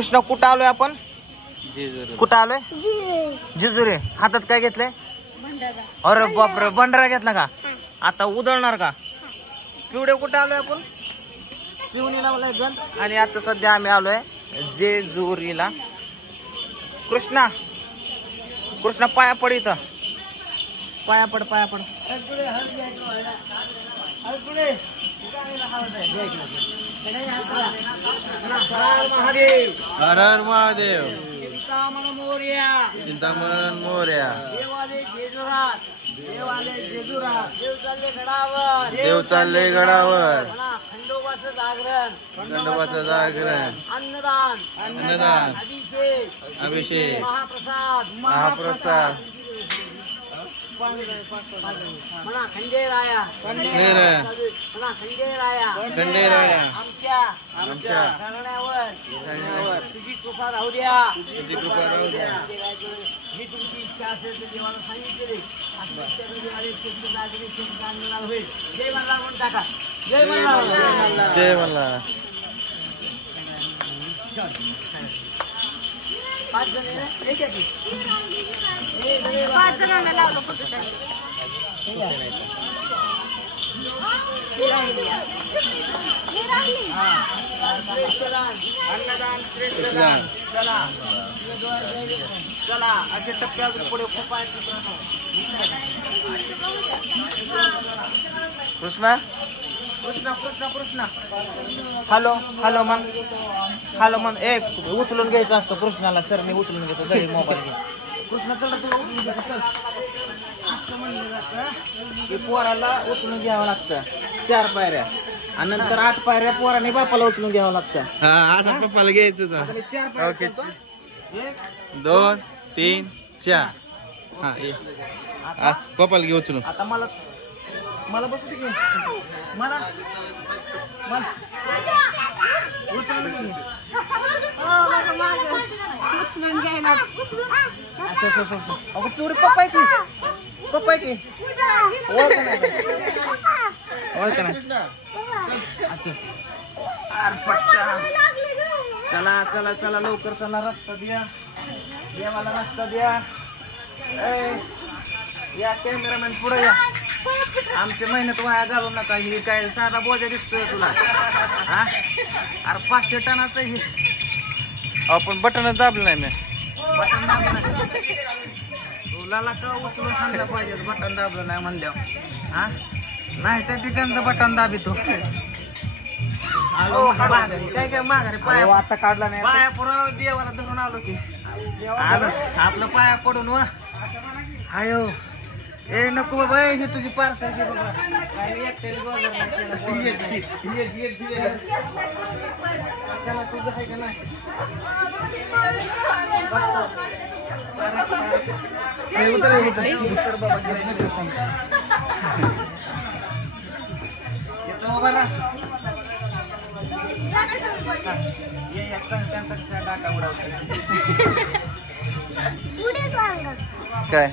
कृष्णा कुठं आलोय आपण? कुठं आलोय? जेजुरी. हातात काय घेतलंय? अरे बापरे, भंडारा घेतला का? आता उधळणार का? पिवडे कुठं आलोय आपण? पिवणी लावलाय गण. आणि आता सध्या आम्ही आलोय जेजुरीला. कृष्णा कृष्णा पाया पड, इथं पाया पड, पाया पड. हर हर महादेव. चिंतामण मोरया. देव चालले गडावर. खंडोबाचं जागरण. अन्नदान. अभिषेक. महाप्रसाद. खंडेराया. आमच्या तुझी कृपा राहू द्या. मी तुमची इच्छा असेल तर देवाला सांगितले. जय मल्हार म्हणून टाका. जय मल्हार. जय मल्हार. 5 जण पाच जणांना लावलं फक्त. अन्नदान श्रेष्ठदान. चला चला, असे टप्प्या पुढे खूप आहेत. कृष्णा कृष्णा कृष्णा कृष्णा. हॅलो हॅलो मन. हॅलो मन. एक उचलून घ्यायचं असतं कृष्णाला. सरने उचलून घेतो. दही मोबाईल घे. कृष्णा चला, तुला उचलून घ्यायचं. पोराला उचलून घ्यावं लागतं 4 पायऱ्या. आणि नंतर 8 पायऱ्या पोराने बापाला उचलून घ्यावं लागतं. आता पप्पाला घ्यायचं. 4 पायऱ्या. 1 2 3 4. हा पप्पाला घे उचलून. आता मला बसू दे की. मला उचलून घे. अगं पिवडे पप्पा आहे की. पप्पा आहे की. ओळख नाही. चला चला चला लवकर चला. रस्ता द्या देवाला. रस्ता द्या. या कॅमेरामॅन पुढे या. आमची मेहनत वाया घालू नका. ही काय साधा बोजा दिसतोय तुला? हा अरे 500 टनाचं हे. आपण बटन दाबलं नाही. मी बटन दाबलं नाही. तुला का उचलून खाल्लं पाहिजे बटन दाबलं नाही म्हणल्यावर. हा नाही त्या ठिकाणचं बटन दाबितो. काय काय माघारी पाया आता काढला नाही. पाया पुरा देवाला धरून आलो की. आपलं पाया पडून व आयो. ए नको बाबा, हे तुझी पार्सल घे बाबा. कशाला तुझं आहे का नाही? उतर बाबा. येतो बाबा. संतांचा डाटा उडवतो. काय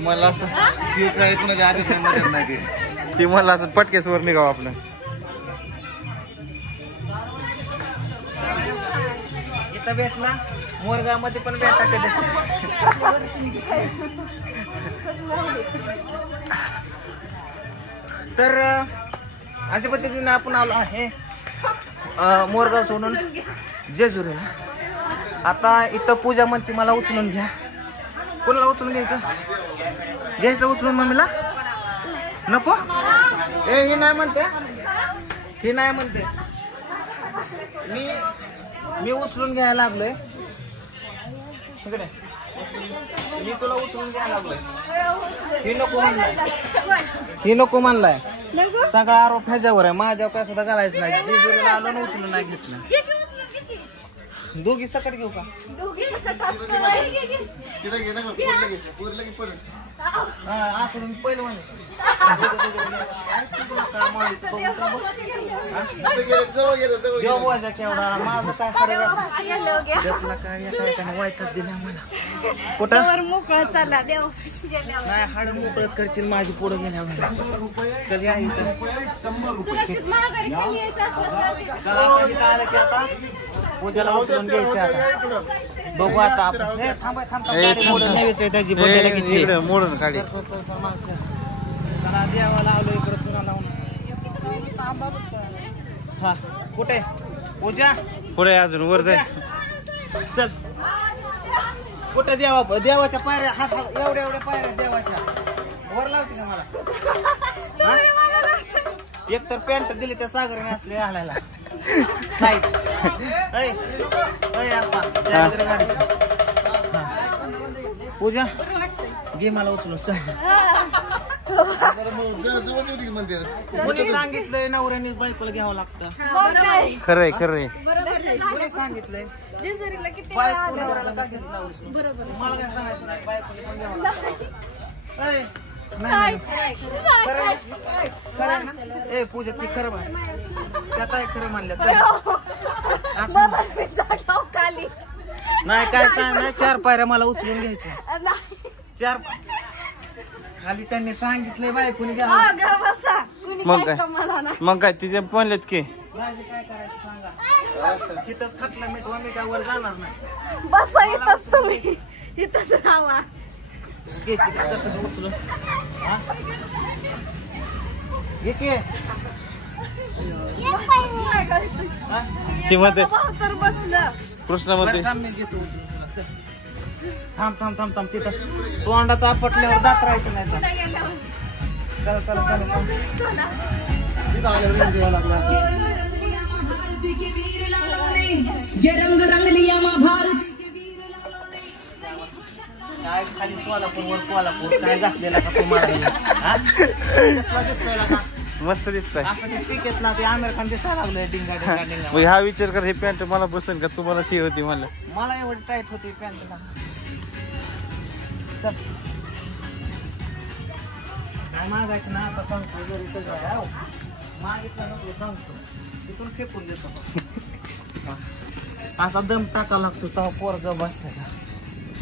मला असं की मला असं पटकेसवर निघावं आपलं. इथं भेटला. मोरगाव मध्ये पण भेटा कधी. तर अशा पद्धतीने आपण आलो आहे मोरगाव सोडून जेजुरीला. आता इथं पूजा म्हणते मला उचलून घ्या. कोणाला उचलून घ्यायचं? उचलून मम्मीला नको. हे नाही म्हणते. हे नाही म्हणते. मी उचलून घ्यायला लागलोय. मी तुला उचलून घ्यायला लागलोय. ही नको म्हणलाय. सगळा आरोप ह्याच्यावर आहे. माझ्यावर काय सुद्धा घालायचं नाही. जेजुरीला आलो ना उचलून नाही घेतलं. दोघी सकट घेऊ का? असं पहिलं म्हणे केवढा माझं काय काय वाईटात दिला मला कुठं मोकळं चालला देव नाही हाड मोकळत करशील माझी पुढे गेल्या चल या आलं की आता पूजाला उचलून घ्यायचं आता बघू आता आपण त्याची मोडून खाली द्यावा लावलो इकडे चुना लावून हा कुठे पूजा पुढे अजून वर जाय चल कुठे देवाच्या पायऱ्या हात एवढ्या पायऱ्या देवाच्या वर लावते का मला एक तर पॅन्ट दिली त्या सागराने असले घालायला पूजा घे मला उचलू कोणी सांगितलंय नवऱ्याने बायकोला घ्यावं लागतं खरंय खरंय कोणी सांगितलंय बायको नवऱ्याला का घेतला मला काय सांगायचं नाही बायकोने पण घ्यावं लागतं ए पूजा ती खरं त्यात खरं म्हणलं नाही काय सांग नाही 4 पायऱ्या मला उचलून घ्यायच्या 4 खाली त्यांनी सांगितलंय बायकोनी मग काय तिथे म्हणलेत की काय करायचं सांगा तिथंच खटला मिठवा मी काय वर जाणार नाही बसा इथंच तुम्ही इथंच राहा उचलून तर बसलं कृष्ण मध्ये थांब तिथं तोंडात आपटल्यावर दात राहायचं नाही चला काय खाली सोलापूर वर कोल्हापूर काय घातलेला का तुम्हाला दिसतोय का मस्त दिसतंय असं ते पीक येतला ते आमिर खान दिसायला लागलंय डिंगा मग हा विचार कर हे पॅन्ट मला बसेल का तुम्हाला शी होती म्हणलं मला एवढी टाईट होती पॅन्टला चल काय मागायचं ना आता सांगतो जरी सगळं मागितलं नको सांगतो तिथून फेकून देतो असा दम टाका लागतो तेव्हा पोरग बसतंय का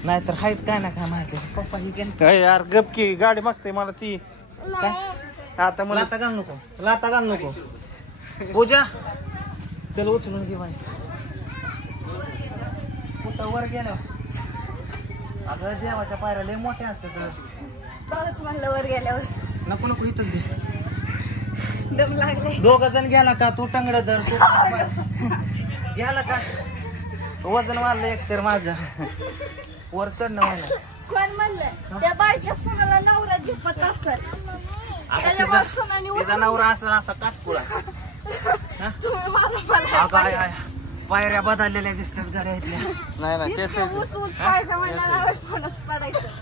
नाहीतर हायच काय ना काय माहिती पप्पा ही काय यार गप की गाडी मागते मला ती काय आता मला लाता घाल नको पूजा चल उचलून घे बाई कुठं वर गेलो अगं देवाच्या पायऱ्या लय मोठ्या असतात म्हणलं वर गेल्यावर नको इथंच घे दम लागले 2 जण गेला का तू टंगड धर गेला का वजन वाढलं एक तर माझं वर चढणं मला कोण म्हणलं त्या बाईच्या सुनाला नवरा झेपत असेल तिचा नवरा असा काटकुळा तुम्ही मला पायऱ्या बदललेल्या दिसतात गाड्या इथल्या नाही तेच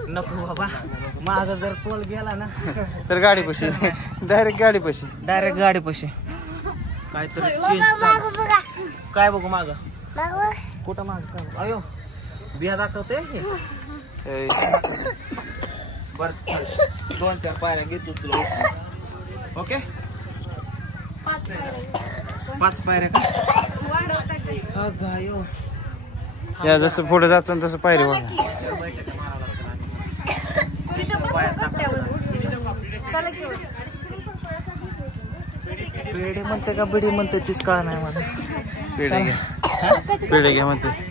नको बाबा माझा जर पोल गेला ना तर गाडी पशी डायरेक्ट गाडी पशी काहीतरी काय बघू माग कुठं माग काय अयो बिया दाखवते बर 2-4 पायऱ्या घेतो तुला ओके 5 पायऱ्या का गायो या जसं पुढे जातं तसं पायरी पेढे म्हणते का बिडी म्हणते तीच कळ नाही मला पेढे घ्या म्हणते